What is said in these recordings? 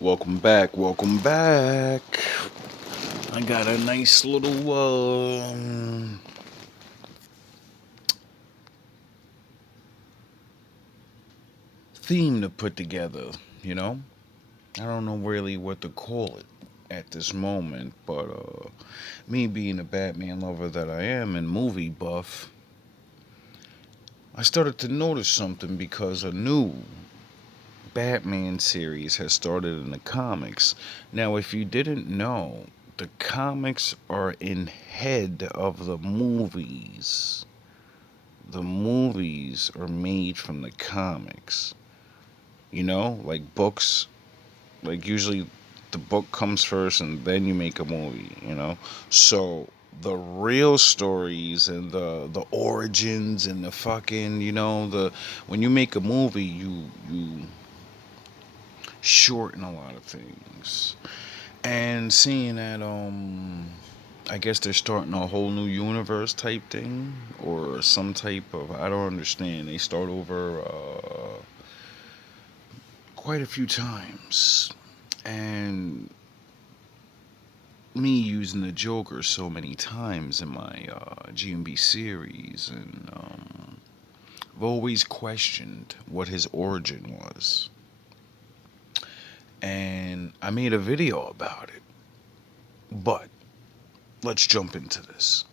Welcome back, welcome back. I got a nice little theme to put together, you know? I don't know really what to call it at this moment, but me being a Batman lover that I am and movie buff, I started to notice something because a new Batman series has started in the comics. Now, if you didn't know, the comics are in head of the movies. The movies are made from the comics. You know, like books, like usually the book comes first and then you make a movie, you know? So the real stories and the origins and the fucking, the when you make a movie, you shorten a lot of things. And seeing that I guess they're starting a whole new universe type thing or some type of I don't understand. They start over quite a few times. And me using the Joker so many times in my GMB series, and I've always questioned what his origin was. And I made a video about it. But let's jump into this.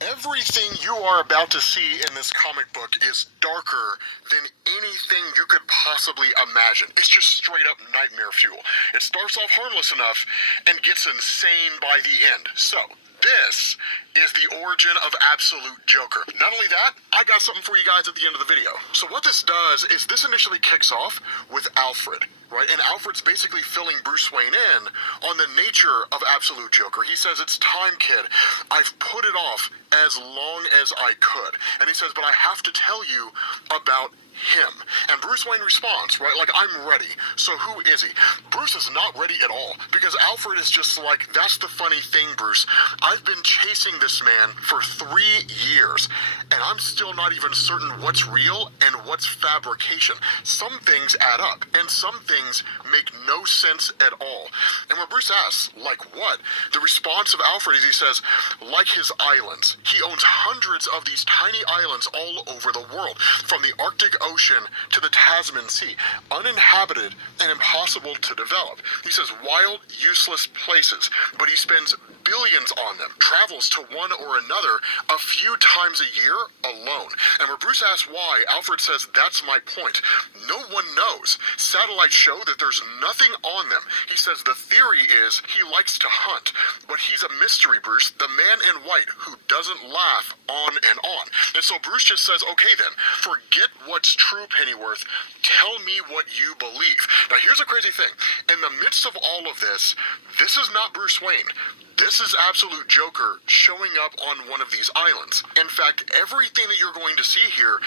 Everything you are about to see in this comic book is darker than anything you could possibly imagine. It's just straight up nightmare fuel. It starts off harmless enough and gets insane by the end. So, this is the origin of Absolute Joker. Not only that, I got something for you guys at the end of the video. So what this does is this initially kicks off with Alfred, right? And Alfred's basically filling Bruce Wayne in on the nature of Absolute Joker. He says, "It's time, kid. I've put it off as long as I could." And he says, "But I have to tell you about him." And Bruce Wayne responds, right, like, "I'm ready. So who is he?" Bruce is not ready at all, because Alfred is just like, "That's the funny thing, Bruce. I've been chasing this man for 3 years, and I'm still not even certain what's real and what's fabrication. Some things add up, and some things make no sense at all." And when Bruce asks, "Like what?" the response of Alfred is he says, "Like his islands. He owns hundreds of these tiny islands all over the world, from the Arctic Ocean to the Tasman Sea, uninhabited and impossible to develop. He says wild, useless places, but he spends billions on them, travels to one or another a few times a year alone." And when Bruce asks why, Alfred says, "That's my point. No one knows. Satellites show that there's nothing on them." He says the theory is he likes to hunt, but he's a mystery, Bruce, the man in white who doesn't laugh on and on. And so Bruce just says, "Okay then, forget what's true, Pennyworth. Tell me what you believe." Now here's a crazy thing. In the midst of all of this is not Bruce Wayne. This is Absolute Joker showing up on one of these islands. In fact, everything that you're going to see here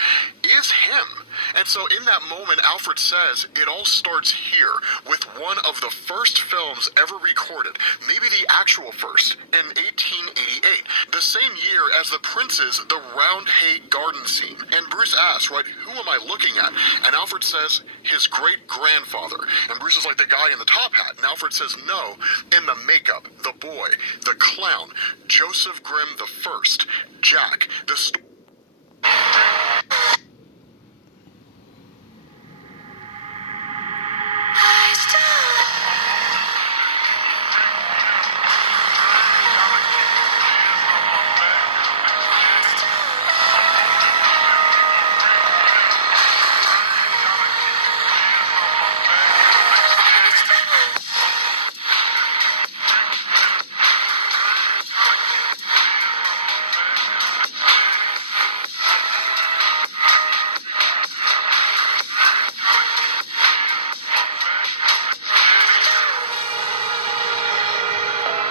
is him. And so in that moment, Alfred says it all starts here with one of the first films ever recorded, maybe the actual first, in 1888, the same year as the Prince's The Round Hay Garden scene. And Bruce asks, right, "Who am I looking at?" And Alfred says, "His great-grandfather." And Bruce is like, "The guy in the top hat." And Alfred says, "No, in the makeup, the boy, the clown, Joseph Grimm the First, Jack, the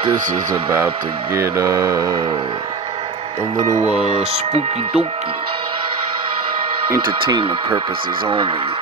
This is about to get a little spooky dooky. Entertainment purposes only.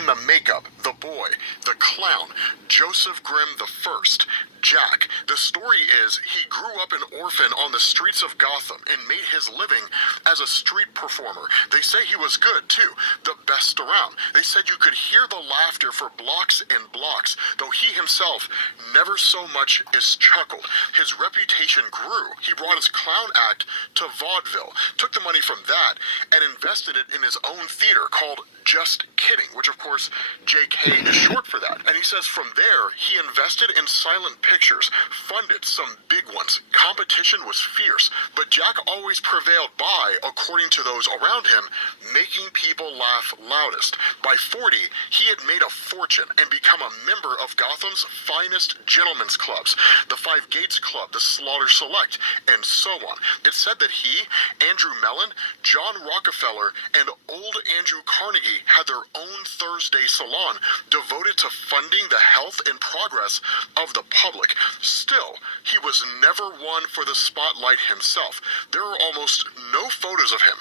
in the makeup, the the boy, the clown, Joseph Grimm the First, Jack. The story is he grew up an orphan on the streets of Gotham and made his living as a street performer. They say he was good too, the best around. They said you could hear the laughter for blocks and blocks, though he himself never so much as chuckled. His reputation grew. He brought his clown act to vaudeville, took the money from that, and invested it in his own theater called Just Kidding, which of course JK is short for that. And he says from there, he invested in silent pictures, funded some big ones. Competition was fierce, but Jack always prevailed by, according to those around him, making people laugh loudest. By 40, he had made a fortune and become a member of Gotham's finest gentlemen's clubs, the Five Gates Club, the Slaughter Select, and so on. It's said that he, Andrew Mellon, John Rockefeller, and old Andrew Carnegie had their own Thursday salon devoted to funding the health and progress of the public. Still, he was never one for the spotlight himself. There are almost no photos of him,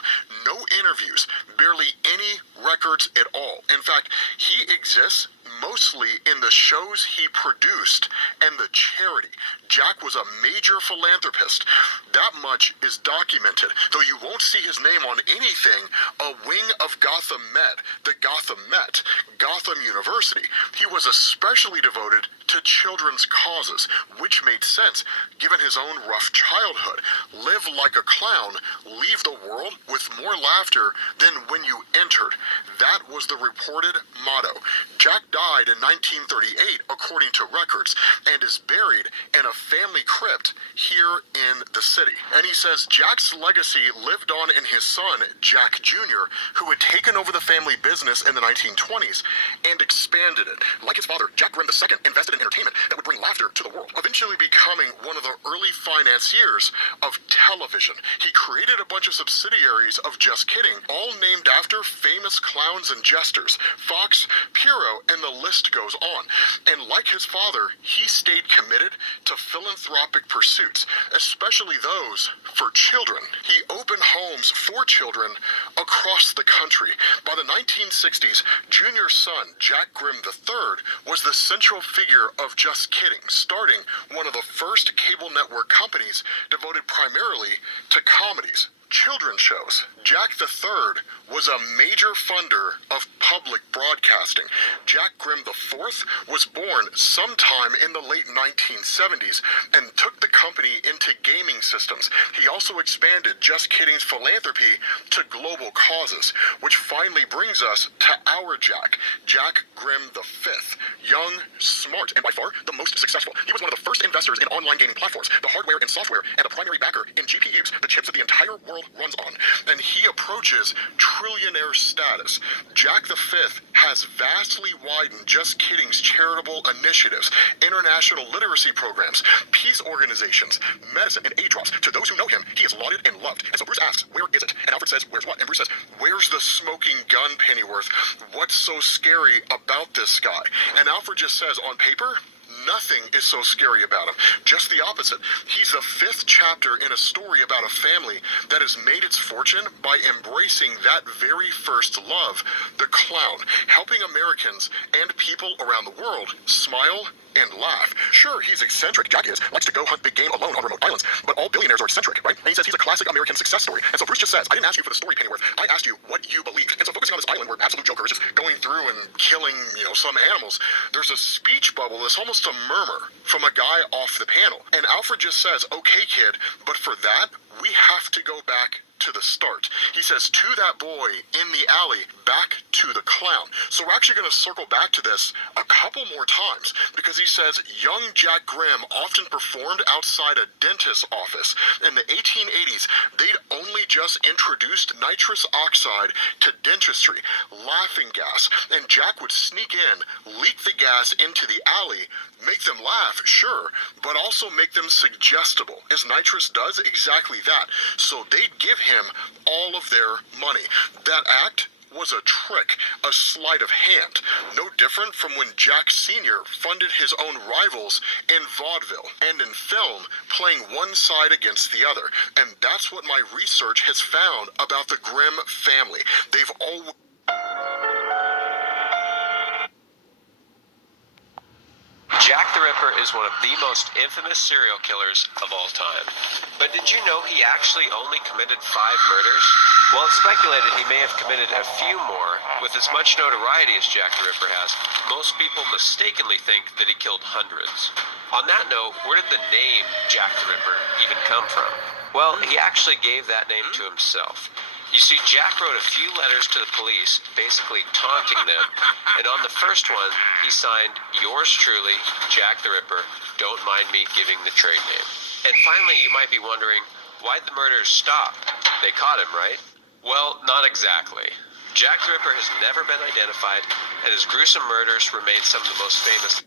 no interviews, barely any records at all. In fact, he exists mostly in the shows he produced and the charity. Jack was a major philanthropist. That much is documented, though you won't see his name on anything. A wing of Gotham Med, the Gotham Met, Gotham University. He was especially devoted to children's causes, which made sense given his own rough childhood. Live like a clown, leave the world with more laughter than when you entered. That was the reported motto. Jack died in 1938, according to records, and is buried in a family crypt here in the city. And he says Jack's legacy lived on in his son, Jack Jr., who had taken over the family business in the 1920s and expanded it. Like his father, Jack Grimm II invested in entertainment that would bring laughter to the world, eventually becoming one of the early financiers of television. He created a bunch of subsidiaries of Just Kidding, all named after famous clowns and jesters, Fox, Pierrot, and the list goes on. And like his father, he stayed committed to philanthropic pursuits, especially those for children. He opened homes for children across the country. By the 1960s, Junior's son, Jack Grimm III, was the central figure of Just Kidding, starting one of the first cable network companies devoted primarily to comedies, children's shows. Jack III was a major funder of public broadcasting. Jack Grimm IV was born sometime in the late 1970s and took the company into gaming systems. He also expanded Just Kidding's philanthropy to global causes, which finally brings us to our Jack, Jack Grimm V. Young, smart, and by far the most successful. He was one of the first investors in online gaming platforms, the hardware and software, and the primary backer in GPUs, the chips that the entire world runs on. And he approaches trillionaire status. Jack V has vastly widened Just Kidding's charitable initiatives, international literacy programs, peace organizations, medicine, and aid drops. To those who know him, he is lauded and loved. And so Bruce asks, where is it? And Alfred says, where's what? And Bruce says, where's the smoking gun, Pennyworth? What's so scary about this guy? And Alfred just says, on paper, nothing is so scary about him. Just the opposite. He's the fifth chapter in a story about a family that has made its fortune by embracing that very first love, the clown, helping Americans and people around the world smile and laugh. Sure, he's eccentric. Jack likes to go hunt big game alone on remote islands, but all billionaires are eccentric, right? And he says he's a classic American success story. And so Bruce just says, I didn't ask you for the story, Pennyworth. I asked you what you believed. And so focusing on this island where absolute Joker is just going through and killing, some animals, there's a speech bubble that's almost a murmur from a guy off the panel. And Alfred just says, okay, kid, but for that, we have to go back to the start. He says to that boy in the alley, back to the clown. So we're actually going to circle back to this a couple more times because he says young Jack Grimm often performed outside a dentist's office. In the 1880s, they'd only just introduced nitrous oxide to dentistry, laughing gas, and Jack would sneak in, leak the gas into the alley, make them laugh, sure, but also make them suggestible, as nitrous does exactly that. So they'd give him all of their money. That act was a trick, a sleight of hand, no different from when Jack Sr. funded his own rivals in vaudeville and in film, playing one side against the other. And that's what my research has found about the Grimm family. They've always Jack the Ripper is one of the most infamous serial killers of all time. But did you know he actually only committed 5 murders? While it's speculated he may have committed a few more, with as much notoriety as Jack the Ripper has, most people mistakenly think that he killed hundreds. On that note, where did the name Jack the Ripper even come from? Well, he actually gave that name to himself. You see, Jack wrote a few letters to the police, basically taunting them, and on the first one, he signed, "Yours truly, Jack the Ripper, don't mind me giving the trade name." And finally, you might be wondering, why'd the murders stop? They caught him, right? Well, not exactly. Jack the Ripper has never been identified, and his gruesome murders remain some of the most famous.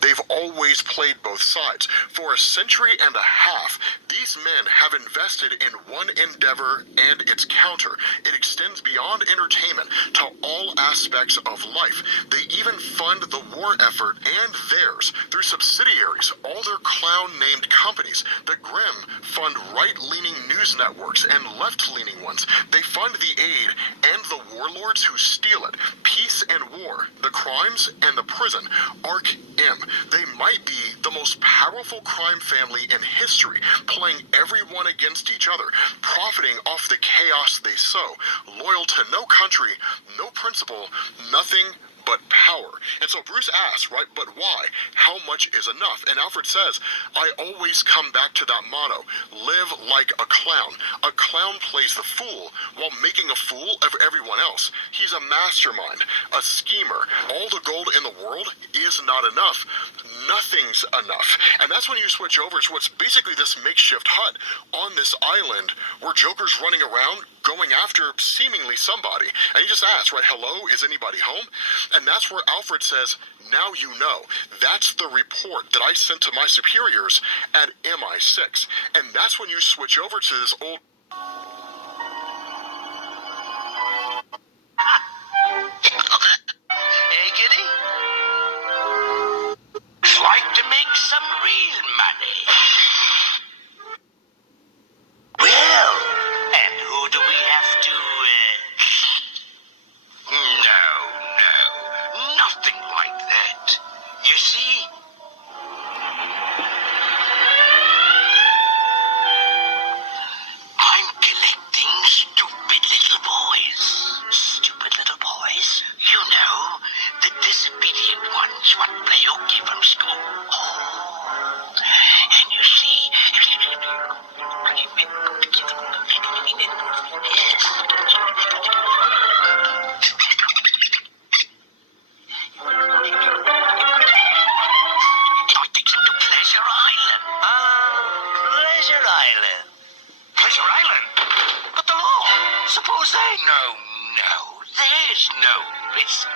They've always played both sides. For a century and a half, these men have invested in one endeavor and its counter. It extends beyond entertainment to all aspects of life. They even fund the war effort and theirs through subsidiaries, all their clown-named companies. The Grimm fund right-leaning news networks and left-leaning ones. They fund the aid and the warlords who steal it. Peace and war, the crimes and the prison. Arc M. They might be the most powerful crime family in history, playing everyone against each other, profiting off the chaos they sow, loyal to no country, no principle, nothing but power. And so Bruce asks, right, but why? How much is enough? And Alfred says, I always come back to that motto, live like a clown. A clown plays the fool while making a fool of everyone else. He's a mastermind, a schemer. All the gold in the world is not enough. Nothing's enough. And that's when you switch over to what's basically this makeshift hut on this island where Joker's running around going after seemingly somebody. And he just asks, right, hello, is anybody home? And that's where Alfred says, now you know. That's the report that I sent to my superiors at MI6. And that's when you switch over to this old... Hey, Giddy? Like to make some real money. Well, and who do we have to, No, nothing like that. You see? I'm collecting stupid little boys. Stupid little boys? You know, the disobedient ones what play hooky from school. Oh, and you see... I take them to Pleasure Island. Pleasure Island. Pleasure Island? But the law. Suppose they... No. There's no risk.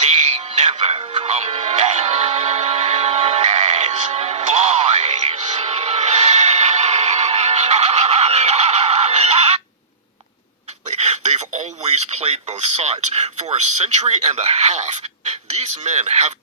They never come back. As boys. They've always played both sides. For a century and a half, these men have...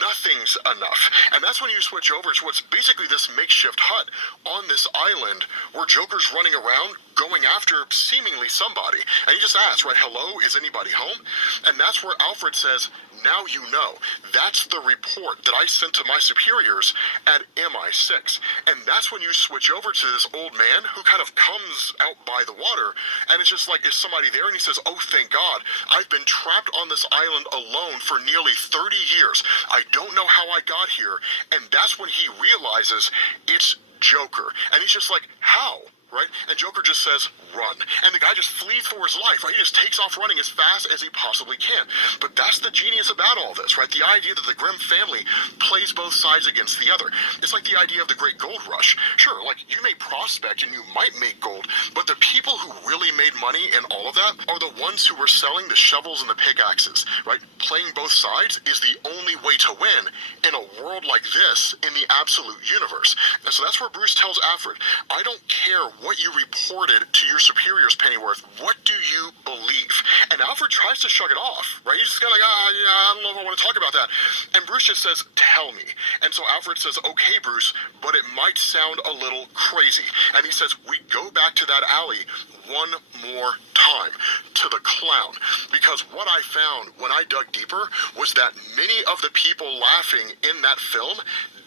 Nothing's enough. And that's when you switch over to what's basically this makeshift hut on this island where Joker's running around going after seemingly somebody. And he just asks, right, hello, is anybody home? And that's where Alfred says, now you know. That's the report that I sent to my superiors at MI6. And that's when you switch over to this old man who kind of comes out by the water, and it's just like, is somebody there? And he says, oh, thank God. I've been trapped on this island alone for nearly 30 years. I don't know how I got here. And that's when he realizes it's Joker. And he's just like, how? Right? And Joker just says, run. And the guy just flees for his life, right? He just takes off running as fast as he possibly can. But that's the genius about all this, right? The idea that the Grimm family plays both sides against the other. It's like the idea of the Great Gold Rush. Sure, like, you may prospect and you might make gold, but the people who really made money in all of that are the ones who were selling the shovels and the pickaxes, right? Playing both sides is the only way to win in a world like this in the absolute universe. And so that's where Bruce tells Alfred, I don't care what you reported to your superiors, Pennyworth. What do you believe? And Alfred tries to shrug it off, right? He's just kind of like, I don't know if I want to talk about that. And Bruce just says, tell me. And so Alfred says, okay, Bruce, but it might sound a little crazy. And he says, we go back to that alley one more time, to the clown. Because what I found when I dug deeper was that many of the people laughing in that film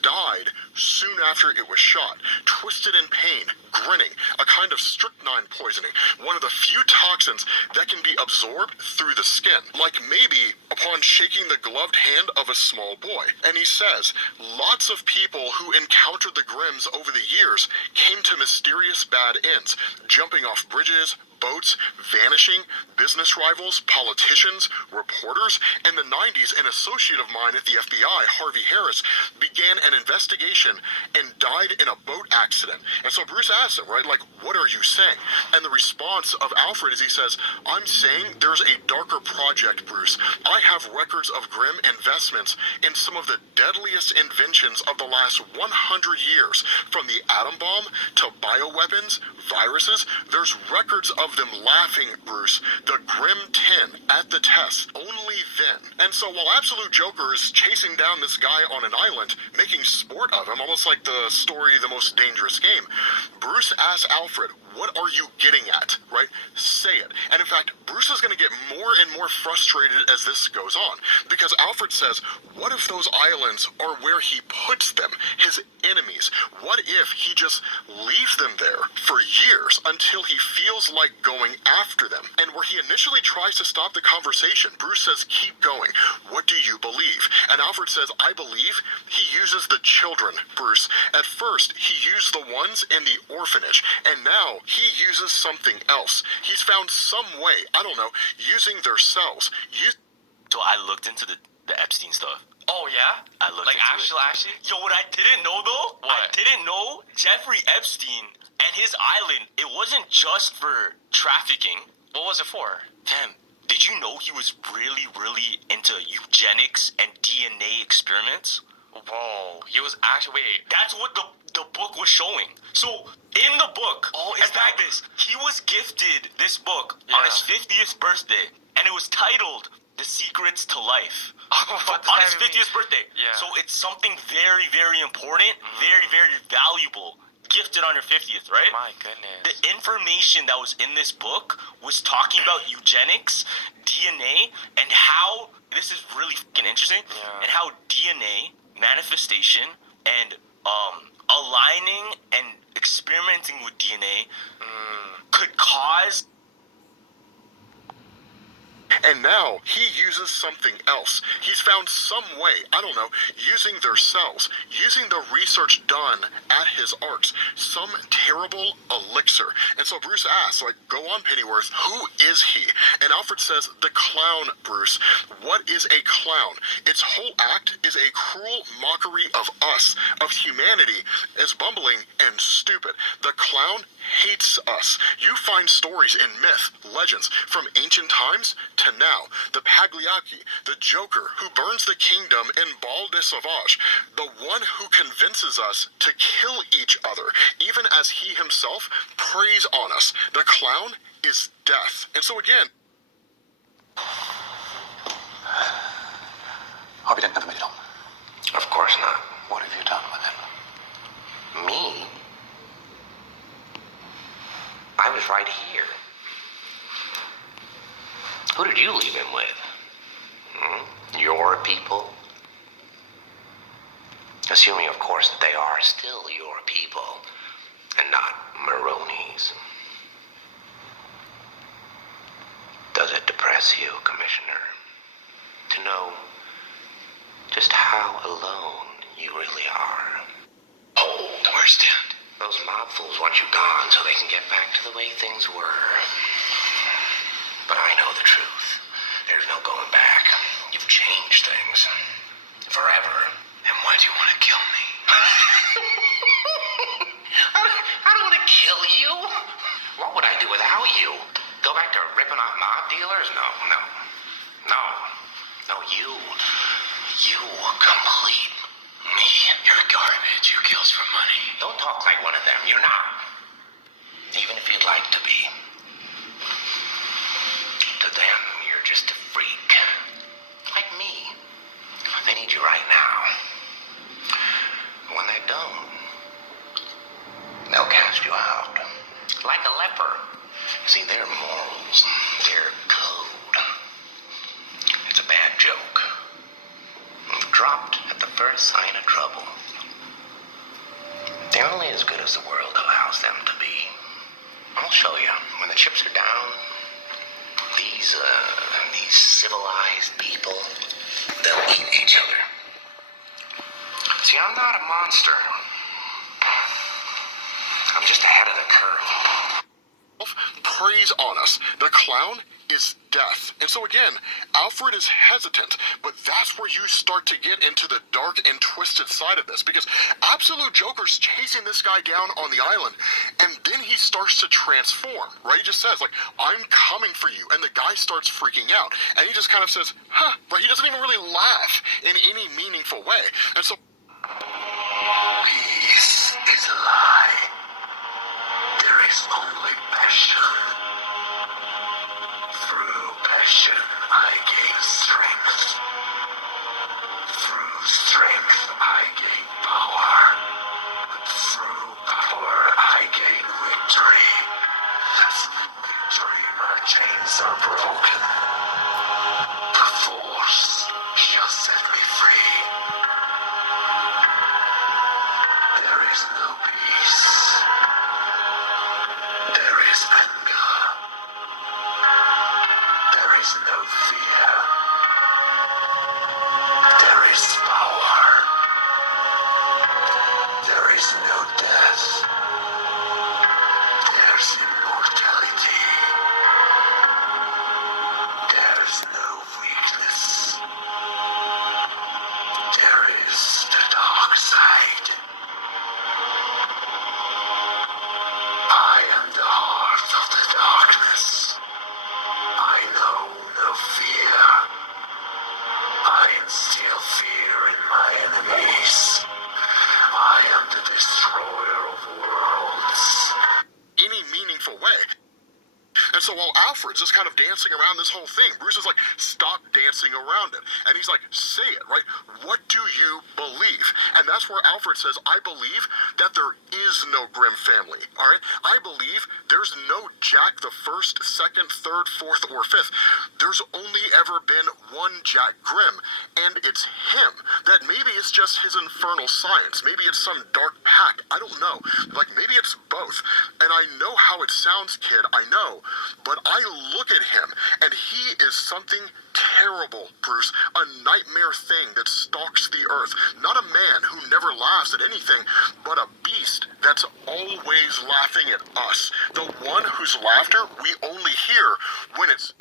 died soon after it was shot, twisted in pain, grinning, a kind of strychnine poisoning, one of the few toxins that can be absorbed through the skin, like maybe upon shaking the gloved hand of a small boy. And he says, lots of people who encountered the Grimms over the years came to mysterious bad ends, jumping off bridges, boats, vanishing, business rivals, politicians, reporters. In the 90s, an associate of mine at the FBI, Harvey Harris, began an investigation and died in a boat accident. And so Bruce asks him, right, like, what are you saying? And the response of Alfred is he says, I'm saying there's a darker project, Bruce. I have records of Grimm investments in some of the deadliest inventions of the last 100 years, from the atom bomb to bioweapons, viruses. There's records of them laughing, Bruce, the Grim 10 at the test, only then. And so while Absolute Joker is chasing down this guy on an island, making sport of him, almost like the story The Most Dangerous Game, Bruce asks Alfred, what are you getting at, right? Say it. And in fact, Bruce is going to get more and more frustrated as this goes on, because Alfred says, what if those islands are where he puts them, his enemies? What if he just leaves them there for years until he feels like going after them? And where he initially tries to stop the conversation, Bruce says, keep going. What do you believe? And Alfred says, I believe he uses the children, Bruce. At first, he used the ones in the orphanage, and now he uses something else. He's found some way, I don't know, using their cells. So I looked into the Epstein stuff. Oh, yeah? I looked like, into actually? Yo, what I didn't know, though? What? I didn't know Jeffrey Epstein and his island, it wasn't just for trafficking. What was it for? Fam, did you know he was really, really into eugenics and DNA experiments? Whoa, he was actually, wait. That's what the book was showing. So, in the book, in fact, he was gifted this book on his 50th birthday, and it was titled The Secrets to Life. What does On that his even 50th birthday. Yeah. So it's something very, very important, very, very valuable, gifted on your 50th, right? My goodness. The information that was in this book was talking about eugenics, DNA, and how, this is really fucking interesting, and how DNA manifestation and aligning and experimenting with DNA could cause. And now he uses something else. He's found some way, I don't know, using their cells, using the research done at his arts, some terrible elixir. And so Bruce asks, like, go on, Pennyworth, who is he? And Alfred says, the clown, Bruce. What is a clown? Its whole act is a cruel mockery of us, of humanity, as bumbling and stupid. The clown hates us. You find stories in myth, legends, from ancient times to now. The Pagliacci, the Joker who burns the kingdom in Bal de Sauvage, the one who convinces us to kill each other, even as he himself preys on us. The clown is death. And so again, Harvey didn't never made it home. Of course not. What have you done with him? Me? I was right here. Who did you leave him with? Your people? Assuming, of course, that they are still your people, and not Maroney's. Does it depress you, Commissioner, to know just how alone you really are? Hold, where's Dad? Those mob fools want you gone so they can get back to the way things were. But I know the truth. There's no going back. You've changed things. Forever. Then why do you want to kill me? I don't want to kill you. What would I do without you? Go back to ripping off mob dealers? No. No, you complete me. You're garbage. You kills for money. Don't talk like one of them. You're not. Even if you'd like to be. To them, you're See, their morals, their code, it's a bad joke. Dropped at the first sign of trouble. They're only as good as the world allows them to be. I'll show you. When the chips are down, these civilized people, they'll eat each other. See, I'm not a monster. I'm just ahead of the curve. Preys on us. The clown is death. And so again, Alfred is hesitant, but that's where you start to get into the dark and twisted side of this, because Absolute Joker's chasing this guy down on the island, and then he starts to transform, right? He just says, like, I'm coming for you, and the guy starts freaking out, and he just kind of says, huh, right? He doesn't even really laugh in any meaningful way. And so Peace is a lie. There is only passion. Through passion, I gain strength. Through strength, I gain power. Through power, I gain victory. Through victory, my chains are broken. The force shall set me free. There is no peace. There is anger. There is no fear. There is power. There is no death. There's immortality. There's no weakness. There is the dark side. I am the heart of the darkness. I know no fear. I instill fear in my enemies. I am the destroyer of worlds. any meaningful way. And so while Alfred's just kind of dancing around this whole thing, Bruce is like, stop dancing around it. And he's like, say it, right? What do you believe? And that's where Alfred says, I believe that there is no Grimm family, all right? I believe there's no Jack the First, Second, Third, Fourth, or Fifth. There's only ever been one Jack Grimm, and it's him. That maybe it's just his infernal science. Maybe it's some dark pact. I don't know. Like, maybe it's both. And I know how it sounds, kid. I know. But I look at him, and he is something terrible, Bruce. A nightmare thing that stalks the earth. Not a man who never laughs at anything, but a beast that's always laughing at us. The one whose laughter we only hear when it's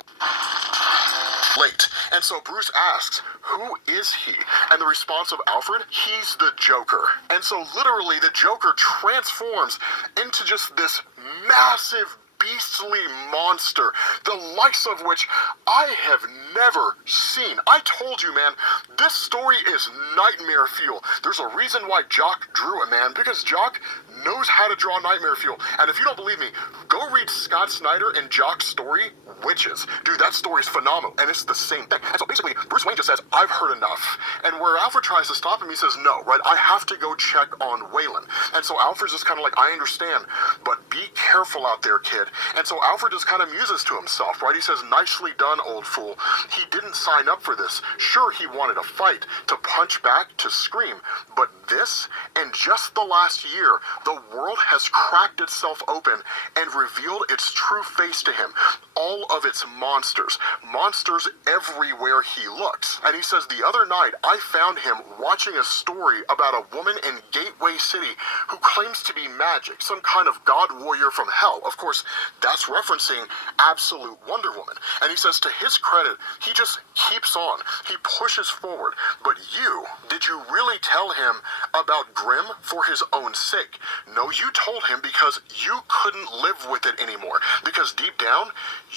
late. And so Bruce asks, who is he? And the response of Alfred, he's the Joker. And so literally the Joker transforms into just this massive beastly monster, the likes of which I have never seen. I told you, man, this story is nightmare fuel. There's a reason why Jock drew it, man, because Jock knows how to draw nightmare fuel. And if you don't believe me, go read Scott Snyder and Jock's story, Witches. Dude, that story's phenomenal, and it's the same thing. And so basically, Bruce Wayne just says, I've heard enough. And where Alfred tries to stop him, he says, no, right, I have to go check on Waylon. And so Alfred's just kind of like, I understand, but be careful out there, kid. And so Alfred just kind of muses to himself, right? He says, nicely done, old fool. He didn't sign up for this. Sure, he wanted a fight, to punch back, to scream. But this, in just the last year, the world has cracked itself open and revealed its true face to him. All of its monsters. Monsters everywhere he looks. And he says, the other night, I found him watching a story about a woman in Gateway City who claims to be magic, some kind of god warrior from hell. Of course, that's referencing Absolute Wonder Woman. And he says, to his credit, he just keeps on. He pushes forward. But you, did you really tell him about Grimm for his own sake? No, you told him because you couldn't live with it anymore. Because deep down,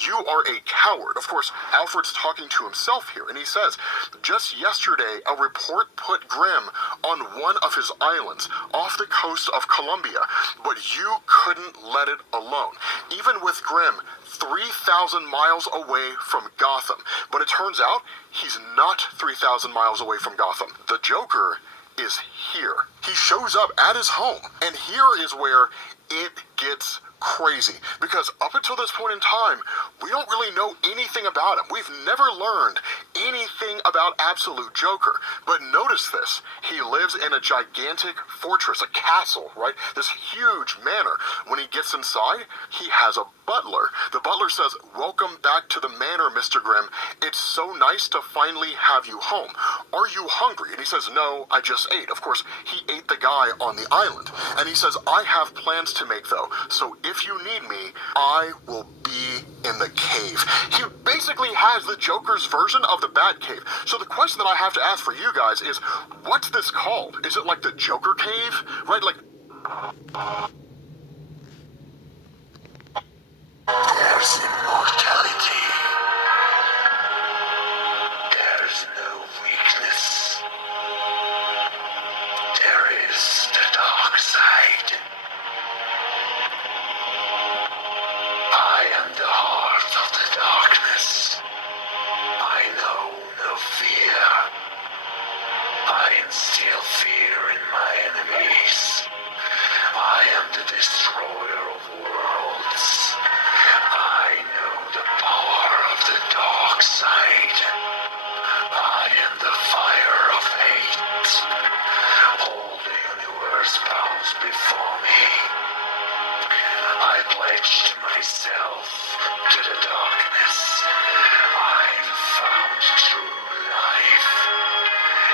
you are a coward. Of course, Alfred's talking to himself here, and he says, just yesterday, a report put Grimm on one of his islands off the coast of Colombia, but you couldn't let it alone. Even with Grimm 3,000 miles away from Gotham. But it turns out, he's not 3,000 miles away from Gotham. The Joker is here. He shows up at his home, and here is where it gets crazy, because up until this point in time, we don't really know anything about him. We've never learned anything about Absolute Joker. But notice this. He lives in a gigantic fortress, a castle, right? This huge manor. When he gets inside, he has a butler. The butler says, "Welcome back to the manor, Mr. Grimm. It's so nice to finally have you home. Are you hungry?" And he says, "No, I just ate." Of course, he ate the guy on the island. And he says, "I have plans to make, though. So if you need me, I will be in the cave." He basically has the Joker's version of the Batcave. So the question that I have to ask for you guys is, what's this called? Is it like the Joker Cave? Right? Like, There's immortality. There's no weakness. There is the dark side. I am the heart of the darkness. I know no fear. I instill fear in my enemies. I am the destroyer of worlds. I know the power of the dark side. I am the fire of hate. All the universe bows before me. I pledged myself to the darkness. I've found true life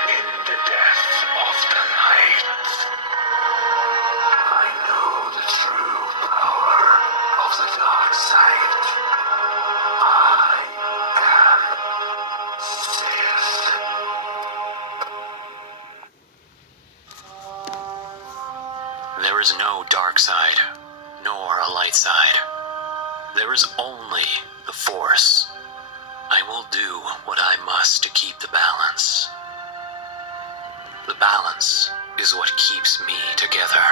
in the death of the night. I know the true power of the dark side. I am Sith. There is no dark side, nor a light side. There is only the Force. I will do what I must to keep the balance. The balance is what keeps me together.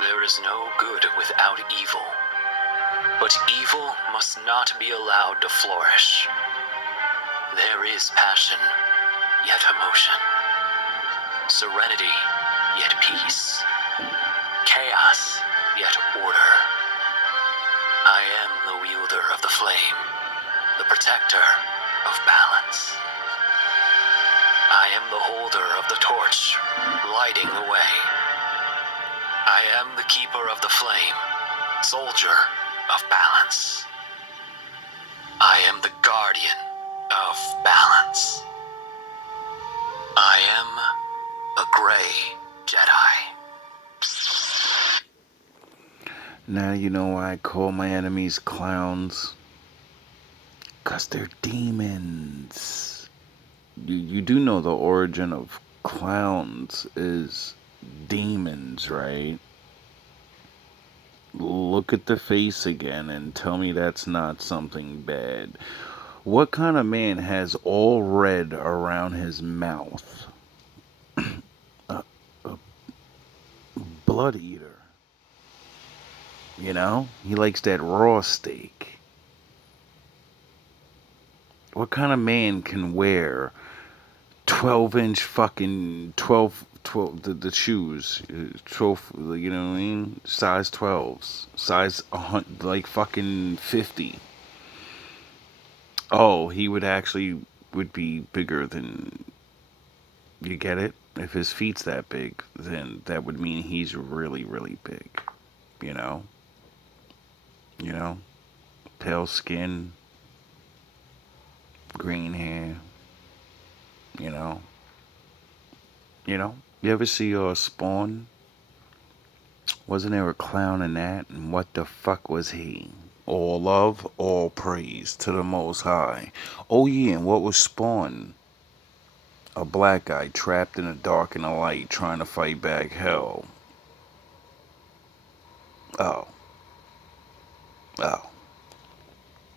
There is no good without evil, but evil must not be allowed to flourish. There is passion, yet emotion. Serenity, yet peace. Chaos, yet order. I am the wielder of the flame, the protector of balance. I am the holder of the torch, lighting the way. I am the keeper of the flame, soldier of balance. I am the guardian of balance. I am a gray Jedi. Now you know why I call my enemies clowns. 'Cause they're demons. You do know the origin of clowns is demons, right? Look at the face again and tell me that's not something bad. What kind of man has all red around his mouth? a blood eater. You know? He likes that raw steak. What kind of man can wear 12-inch fucking 12 the shoes, 12, you know what I mean, size 12s, size 100, like fucking 50? Oh, he would be bigger than, you get it? If his feet's that big, then that would mean he's really, really big. You know? You know? Pale skin, green hair, you know? You know? You ever see Spawn? Wasn't there a clown in that? And what the fuck was he? All love, all praise to the Most High. Oh yeah, and what was Spawn? A black guy trapped in the dark and the light trying to fight back hell. Oh. Oh.